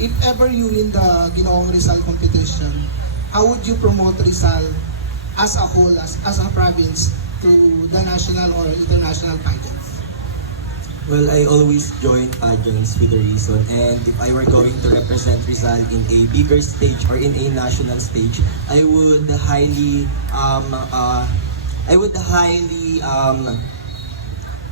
if ever you win the Ginoong Rizal competition, how would you promote Rizal as a whole, as a province, to the national or international pageants? Well, I always join pageants with a reason, and if I were going to represent Rizal in a bigger stage or in a national stage, I would highly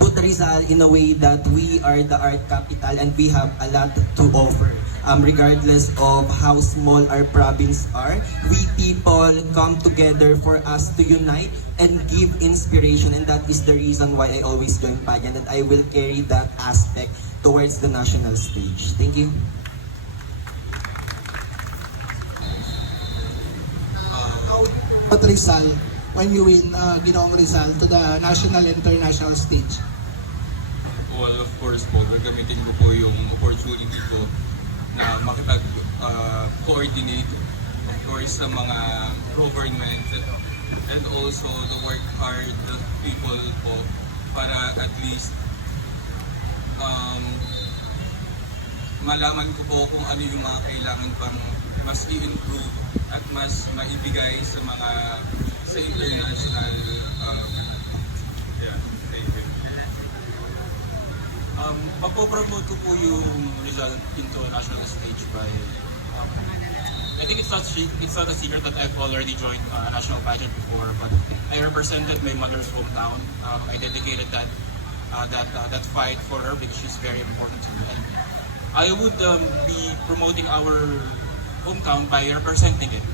put Rizal in a way that we are the art capital and we have a lot to offer. Regardless of how small our province are, we people come together for us to unite and give inspiration, and that is the reason why I always join pageant, and I will carry that aspect towards the national stage. Thank you. How about Rizal when you win Ginoong Rizal to the national and international stage? Well, of course po, gagamitin ko po yung opportunity ko na makipag-coordinate, of course, sa mga government and also the work hard people po para at least malaman ko po kung ano yung mga kailangan pang mas i-improve at mas maibigay sa international yeah, thank you. Mapopromote ko po yung result into a national stage by I think it's not a secret that I've already joined a national pageant before, but I represented my mother's hometown. I dedicated that fight for her because she's very important to me. And I would be promoting our hometown by representing it,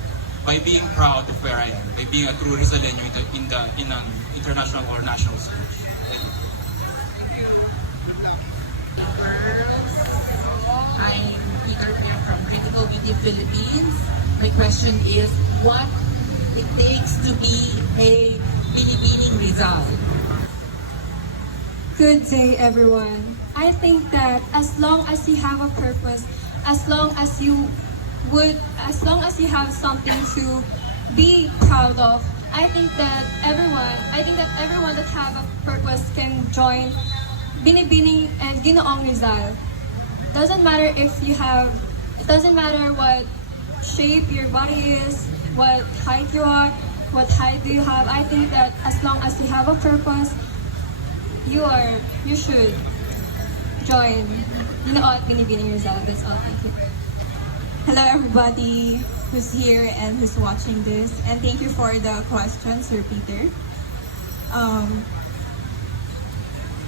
by being proud of where I am, by being a true Rizaleño in an international or national stage. I'm Peter Pierre from Critical Beauty Philippines. My question is, what it takes to be a Binibining Rizal? Good day, everyone. I think that as long as you have a purpose, as long as you have something to be proud of, I think that everyone that have a purpose can join Binibining and Ginoong Rizal. It doesn't matter what shape your body is, what height you are, what height do you have. I think that as long as you have a purpose, you should join Ginoong at Binibining Rizal. That's all. Thank you. Hello everybody who's here and who's watching this, and thank you for the question, Sir Peter.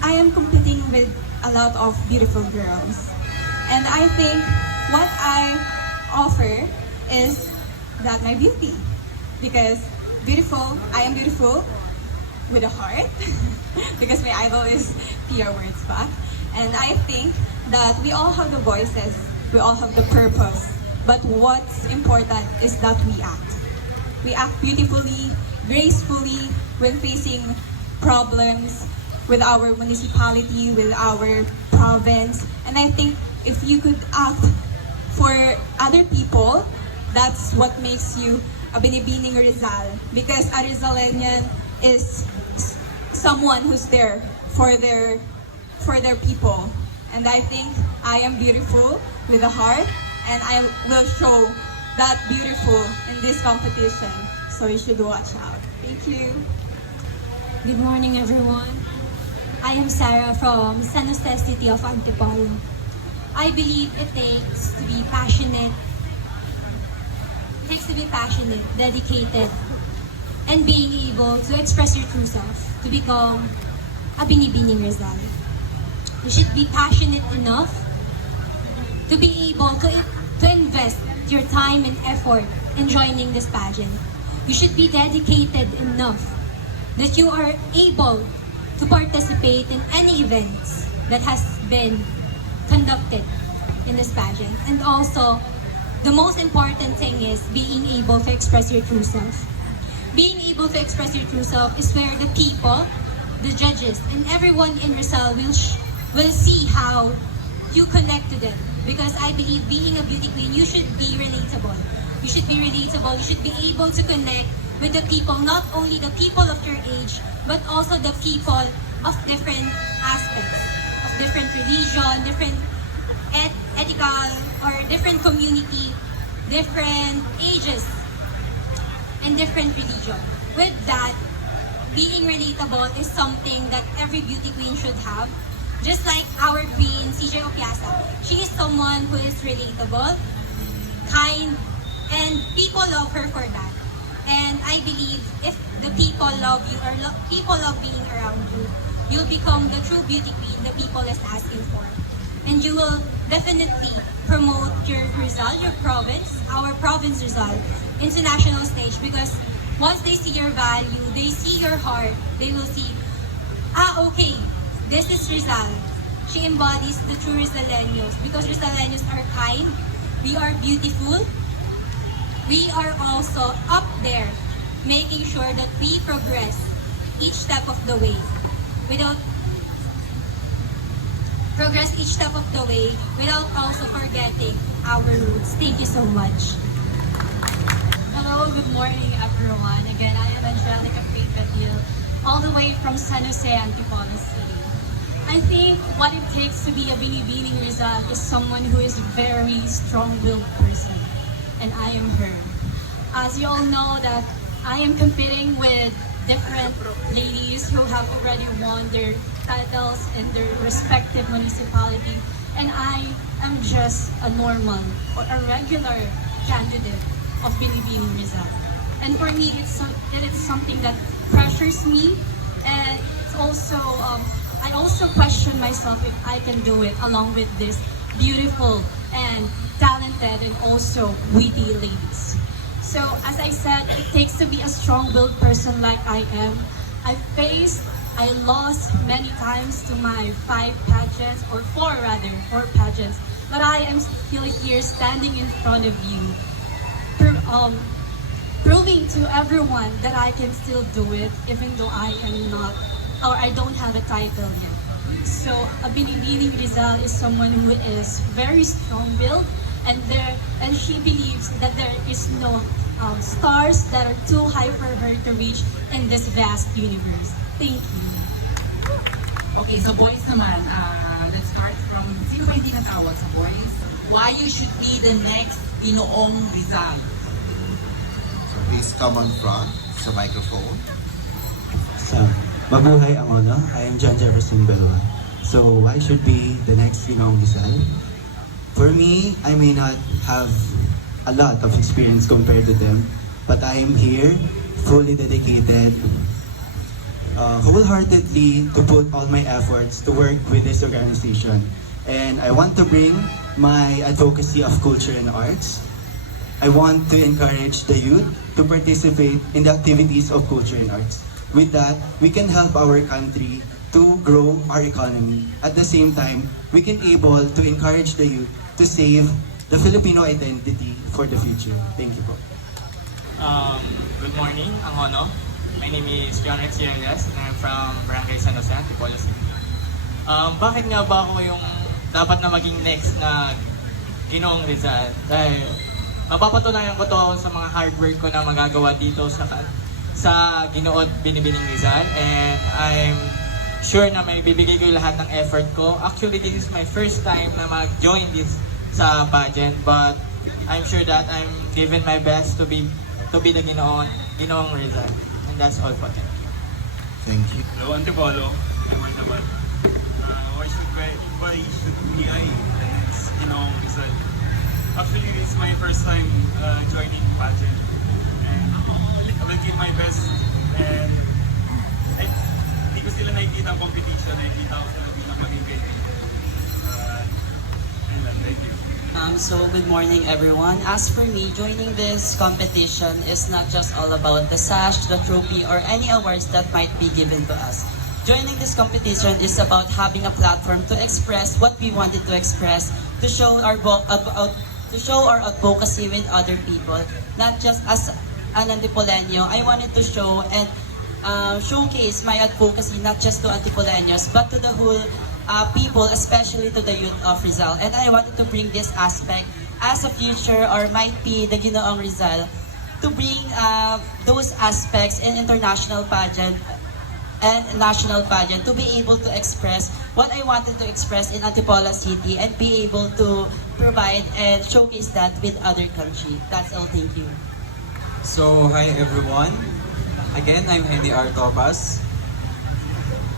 I am competing with a lot of beautiful girls, and I think what I offer is that my beauty, because I am beautiful with a heart because my idol is Pia Wurtzbach, and I think that we all have the voices, we all have the purpose. But what's important is that we act. We act beautifully, gracefully when facing problems with our municipality, with our province. And I think if you could act for other people, that's what makes you a Binibining Rizal. Because a Rizaleñan is someone who's there for their people. And I think I am beautiful with a heart, and I will show that beautiful in this competition. So you should watch out. Thank you. Good morning, everyone. I am Sarah from San Jose City of Antipolo. I believe it takes to be passionate, dedicated, and being able to express your true self to become a Binibining Rizal. You should be passionate enough to be able to invest your time and effort in joining this pageant. You should be dedicated enough that you are able to participate in any events that has been conducted in this pageant. And also, the most important thing is being able to express your true self. Being able to express your true self is where the people, the judges, and everyone in Rizal will see how you connect to them. Because I believe being a beauty queen, you should be relatable. You should be relatable. You should be able to connect with the people, not only the people of your age, but also the people of different aspects, of different religion, different ethical or or different community, different ages, and different religion. With that, being relatable is something that every beauty queen should have. Just like our queen, CJ Opiasa. She is someone who is relatable, kind, and people love her for that. And I believe if the people love you or people love being around you, you'll become the true beauty queen the people is asking for. And you will definitely promote your Rizal, your province, our province Rizal, international stage, because once they see your value, they see your heart, they will see, okay, this is Rizal. She embodies the true Rizaleños because Rizaleños are kind, we are beautiful, we are also up there making sure that we progress each step of the way without also forgetting our roots. Thank you so much. Hello, good morning everyone. Again, I am Angelica Faith-Batil, all the way from San Jose, Antipolo City. I think what it takes to be a Binibining Rizal is someone who is very strong-willed person, and I am her. As you all know that I am competing with different ladies who have already won their titles in their respective municipality, and I am just a normal or a regular candidate of Binibining Rizal. And for me, it is something that pressures me, and it's also I also question myself if I can do it along with this beautiful and talented and also witty ladies. So as I said, it takes to be a strong-willed person like I am. I lost many times to my 4 pageants, but I am still here standing in front of you, proving to everyone that I can still do it even though I am not, or I don't have a title yet. So a Binibining Rizal is someone who is very strong-willed, and she believes that there is no stars that are too high for her to reach in this vast universe. Thank you. Okay, so boys naman, let's start from, sino ba hindi natawag sa boys? Why you should be the next Ginoong Rizal? Please come on front sa microphone. So, mabuhay ang ono. I am John Jefferson Belwa. So, I should be the next Ginoong Rizal. For me, I may not have a lot of experience compared to them, but I am here, fully dedicated, wholeheartedly to put all my efforts to work with this organization. And I want to bring my advocacy of culture and arts. I want to encourage the youth to participate in the activities of culture and arts. With that, we can help our country to grow our economy. At the same time, we can able to encourage the youth to save the Filipino identity for the future. Thank you po. Good morning, Angono. My name is John Rex Reyes and I'm from Barangay San Jose, Antipolo City. Bakit nga ba ako yung dapat na maging next na Ginoong Rizal? Dahil mapapatunayan ko to sa mga hard work ko na magagawa dito sa Ginood Binibining Rizal, and I'm sure na may bibigay ko yung lahat ng effort ko. Actually, this is my first time na mag-join this sa pageant, but I'm sure that I'm giving my best to be the Ginoong Rizal. And that's all for me. Thank you. Hello, Antipolo. Ewan naman. Why should be I the next Ginoong Rizal? Actually, this is my first time joining pageant, and I will give my best. And hindi ko sila nakikita ang competition, nakikita ko sila bilang maging kaibigan. Ayun, thank you. So good morning everyone. As for me, joining this competition is not just all about the sash, the trophy, or any awards that might be given to us. Joining this competition is about having a platform to express what we wanted to express, to show our advocacy with other people, not just as an Antipoleño. I wanted to show and showcase my advocacy not just to Antipoleños but to the whole people, especially to the youth of Rizal. And I wanted to bring this aspect as a future or might be the Ginoong Rizal, to bring those aspects in international pageant and national pageant, to be able to express what I wanted to express in Antipolo City and be able to provide and showcase that with other country. That's all. Thank you. So, hi everyone. Again, I'm Henry R. Topas.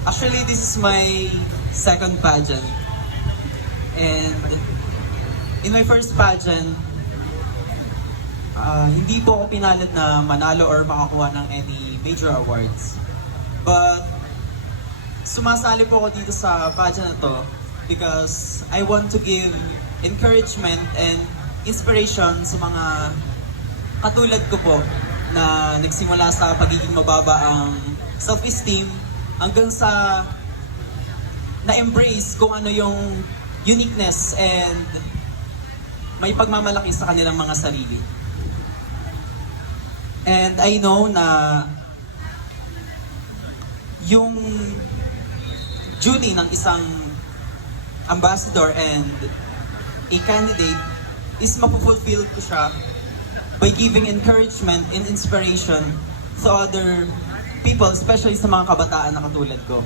Actually, this is my second pageant. And in my first pageant, hindi po ako pinalit na manalo or makakuha ng any major awards. But sumasali po ako dito sa pageant na to because I want to give encouragement and inspiration sa mga katulad ko po na nagsimula sa pagiging mababa ang self-esteem hanggang sa na-embrace kung ano yung uniqueness and may pagmamalaki sa kanilang mga sarili. And I know na yung duty ng isang ambassador and a candidate is mapufulfill ko siya by giving encouragement and inspiration to other people, especially sa mga kabataan na katulad ko.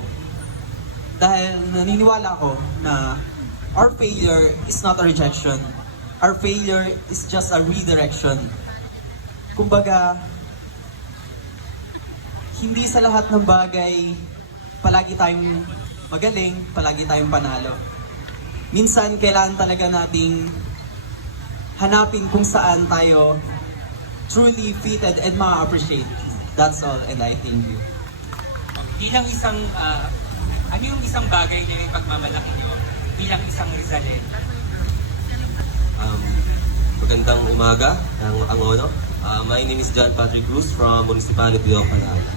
Dahil naniniwala ko na our failure is not a rejection. Our failure is just a redirection. Kumbaga, hindi sa lahat ng bagay palagi tayong magaling, palagi tayong panalo. Minsan, kailangan talaga nating hanapin kung saan tayo truly fitted and ma-appreciate. That's all, and I thank you. Bilang isang, ano yung isang bagay na yung pagmamalaki nyo bilang isang Rizalen? Magandang umaga, Angono. My name is John Patrick Cruz from Municipality of Alaala.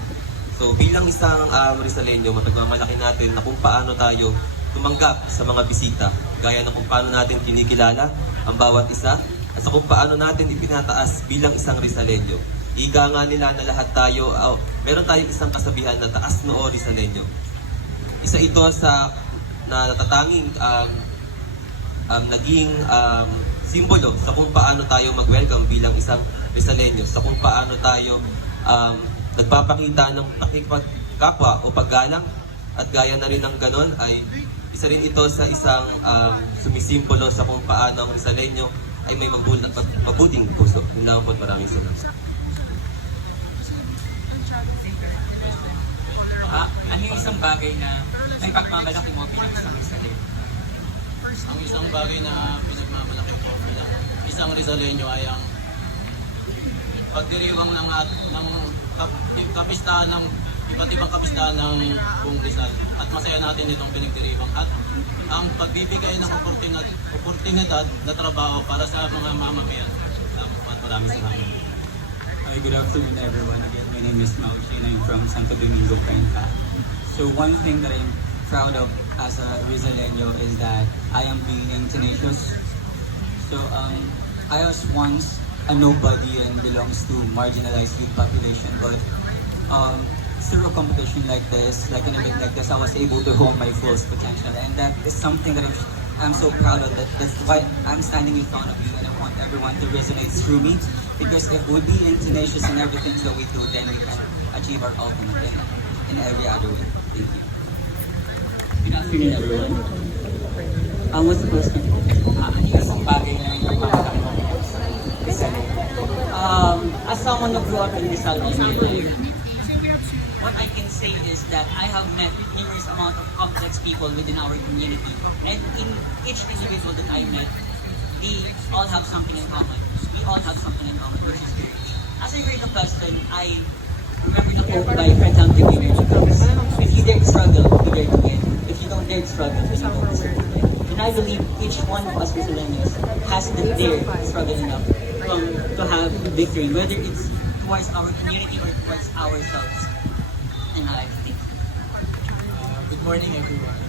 So bilang isang Rizaleño, mapagmamalaki natin na kung paano tayo tumanggap sa mga bisita, gaya ng kung paano natin kinikilala ang bawat isa, at sa kung paano natin ipinataas bilang isang Rizaleño. Ika nga nila na lahat tayo, meron tayong isang kasabihan na taas noo Rizaleño. Isa ito sa natatanging naging simbolo sa kung paano tayo mag-welcome bilang isang Rizaleño, sa kung paano tayo nagpapakita ng pakikipagkapwa o paggalang, at gaya na rin ng ganon ay isa rin ito sa isang sumisimbolo sa kung paano ang Rizaleño ay may mabuting puso. Yun lang po, maraming salamat. Ano yung isang bagay na may pagmamalaki mo bilang isang Rizaleño? Ang isang bagay na pinagmamalaki ko bilang isang Rizaleño ay ang pagdiriwang ng kapistahan ng iba't ibang kapistahan ng buong Rizal. At masaya natin itong pinagdiriwang. At ang pagbibigay ng oportunidad na trabaho para sa mga mamamayan. Maraming salamat. Hi, good afternoon everyone. Again, my name is Mauchi and I'm from Santo Domingo, Cuenca. So one thing that I'm proud of as a Rizaleño is that I am being tenacious. So I was once a nobody and belongs to marginalized youth population, but through a competition like this, like an event like this, I was able to hone my fullest potential, and that is something that I'm so proud of. That's why I'm standing in front of you, and I want everyone to resonate through me, because if we be tenacious in everything that we do, then we can achieve our ultimate in every other way. Thank you. Good afternoon, everyone. What's the question? Ano yung isang bagay na may pagmamalaki mo bilang isang Rizaleño? As someone who grew up in Rizal all my life, what I can say is that I have met numerous amount of complex people within our community, and in each individual that I met, we all have something in common. We all have something in common, which is courage. As I heard the question, I remember the quote by Fred Hampton. If you dare to struggle, you dare to win. If you don't dare to struggle, then you don't deserve to win. And I believe each one of us Rizaleños has the dare to struggle enough to have victory, whether it's towards our community or towards ourselves. And I think. Good morning everyone.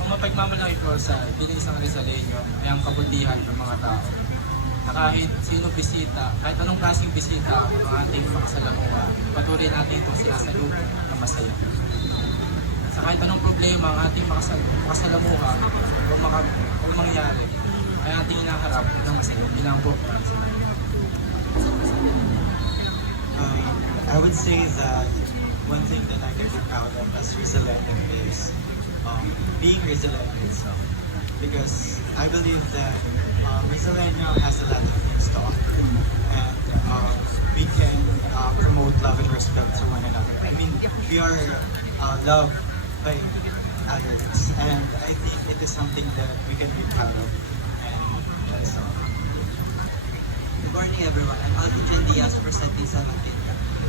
Ang mapagmamalaki ko sa bilang isang Rizaleño ay ang kabutihan ng mga tao. Na kahit sino bisita, kahit anong klaseng bisita ang ating makasalamuha, patuloy natin itong sinasaludo ng masaya. Sa kahit anong problema ang ating makasalamuha o mangyari, ay ating inaharap ng masaya. Ilang po. I would say that one thing that I can be proud of as Rizaleño is being Rizaleño itself. Because I believe that Rizaleño has a lot of things to offer, and we can promote love and respect to one another. I mean, we are loved by others, and I think it is something that we can be proud of. And that's all. Good morning everyone. I'm Alvin Jen Diaz presenting San Martin.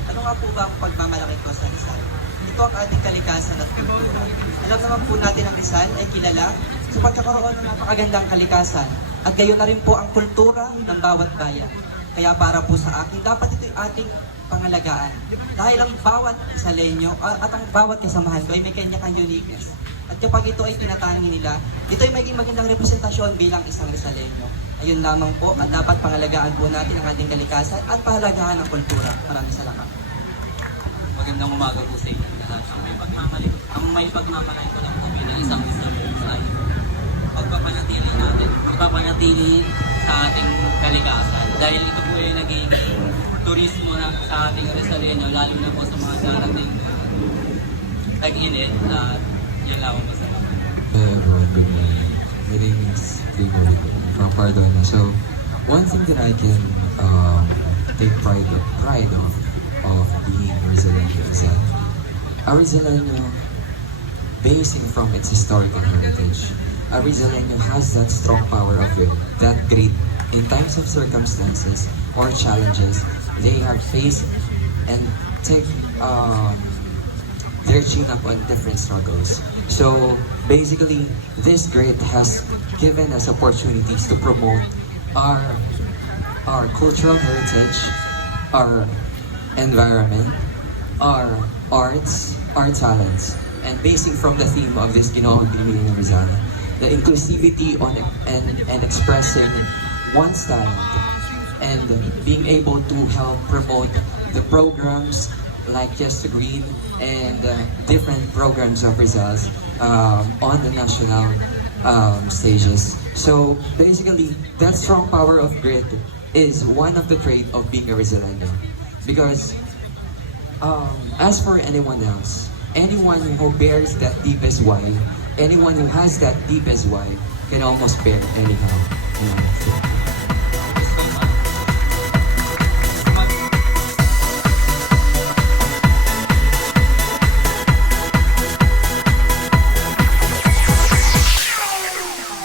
Ano nga po ba ang pagmamalaki ko sa Rizal? Ito ang ating kalikasan at kultura. Alam naman po natin ang Rizal ay kilala sa pagkakaroon ng napakagandang kalikasan at gayon na rin po ang kultura ng bawat bayan. Kaya para po sa akin, dapat ito'y ating pangalagaan. Dahil ang bawat Rizaleño at ang bawat kasamahan ko ay may kanya-kanyang uniqueness. At kapag ito ay tinatangi nila, ito ay maging magandang representasyon bilang isang Rizaleño. Ayun lamang po at dapat pangalagaan po natin ang ating kalikasan at pahalagahan ng kultura. Maraming salamat. Magandang umaga po sa inyo lahat. Ang may pagmamalay ko lang po bilang isang Rizaleño ay pagpapanatili sa ating kalikasan. Dahil ito po ay naging turismo na sa ating Rizaleño, lalo na po sa mga darating tag-init at yun lang po sa akin. Hey everyone, good morning. My name is Primo from Cardona. So, one thing that I can take pride of being Rizaleño is that a Rizaleño, basing from its historical heritage, a Rizaleño has that strong power of will, that grit in times of circumstances or challenges they have faced and take their chin up on different struggles. So basically, this grit has given us opportunities to promote our cultural heritage, our environment, our arts, our talents, and basing from the theme of this Ginoong Pilipinas Rizal, the inclusivity on and expressing one's talent and being able to help promote the programs like Just Green and different programs of Rizal on the national stages. So basically, that strong power of grit is one of the traits of being a Rizaleño. Because as for anyone else, anyone who bears that deepest why, anyone who has that deepest why can almost bear anyhow.